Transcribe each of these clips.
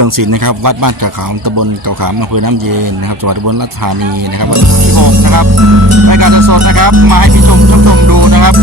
พิธีปฐมเพลิงศิลป์นะครับ วัดบ้านกาขามตำบลเกาขามอำเภอน้ำเย็นนะครับจังหวัดอุบลราชธานีนะครับวันที่หกนะครับรายการสดนะครับ มาให้ผู้ชมท่านชมดูนะครับ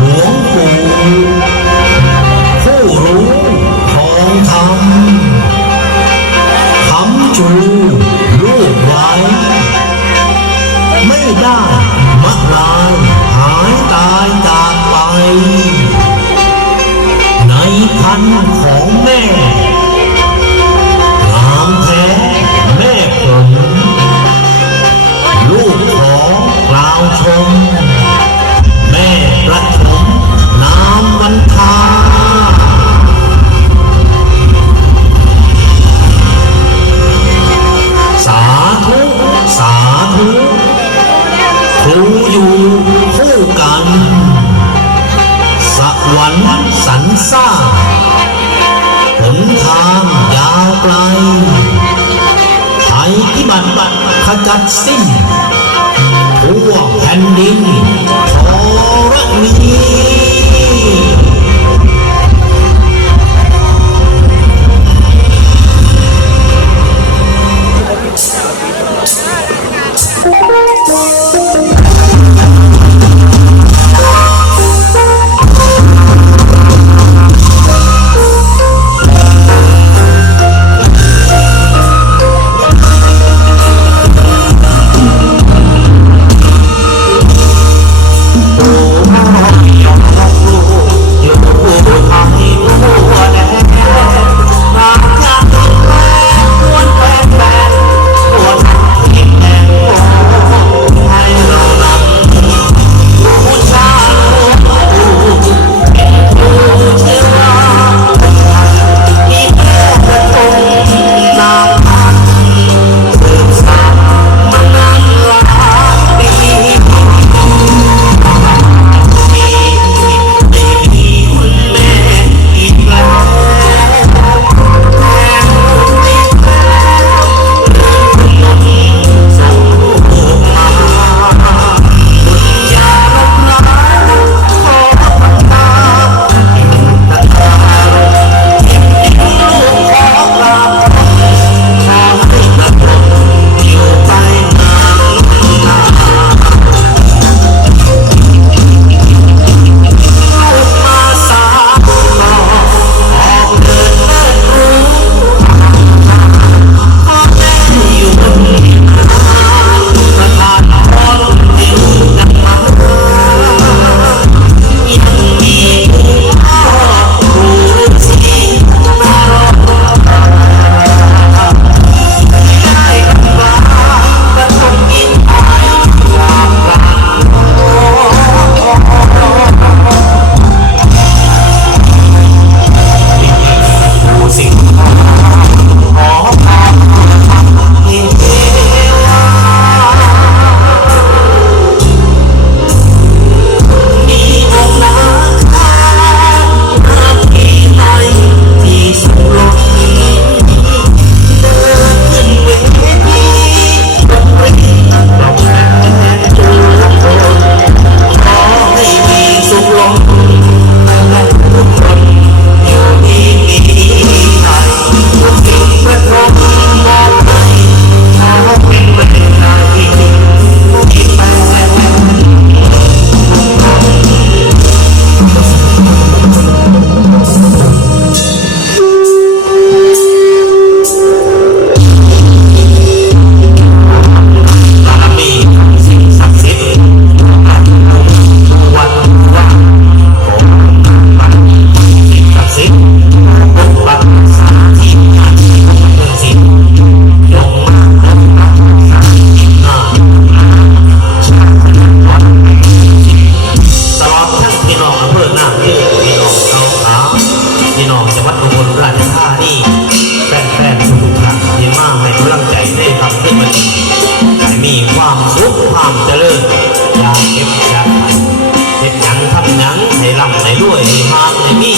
หลวงปู่ผู้รู้ของธรรมคำจูลูกไว้ ไม่ได้มักลายหายตายจากไป ในคันของแม่ อยู่คู่กัน สวรรค์สรรสร้างหนทางยาวไกลไทยพิบัติขจัดสิ้นทั่วแผ่นดิน ความสุขความเจริญอย่าเก็บอย่าเก็บหนังทำหนังให้ร่ำให้รวยให้มากให้มี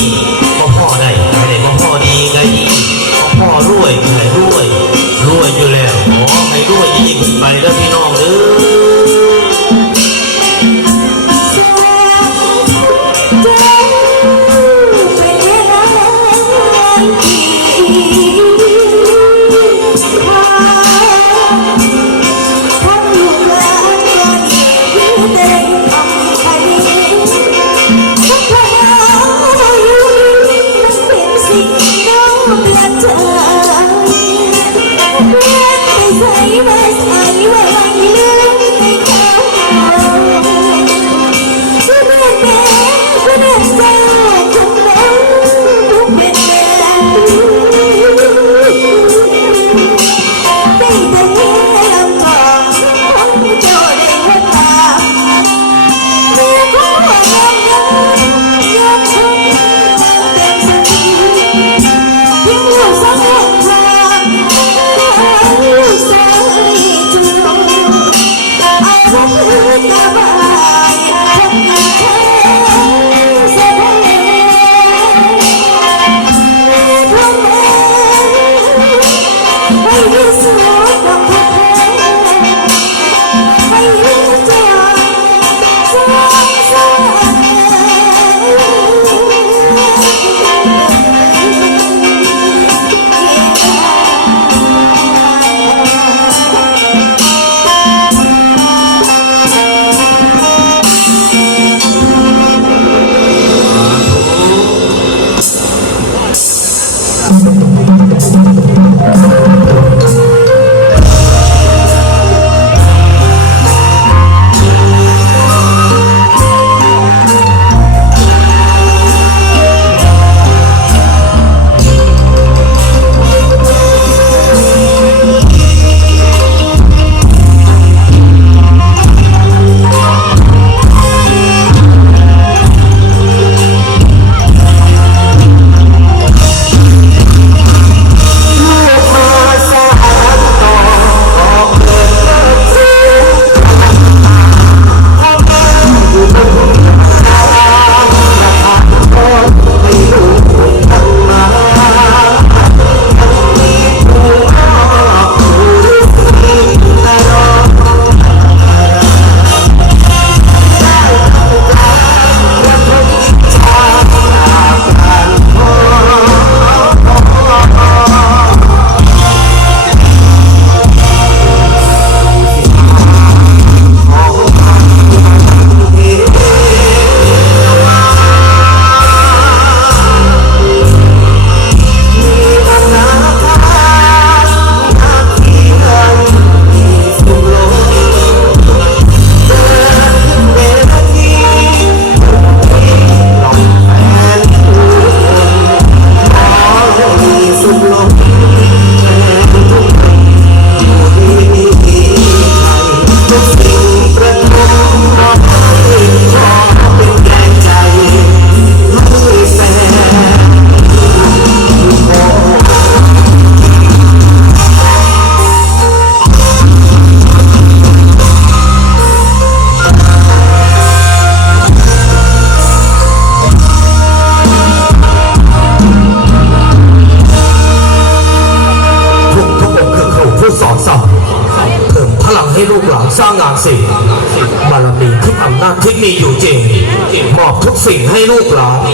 Thank you. คือสบาย Thank you. สิ่งให้ลูกหลาน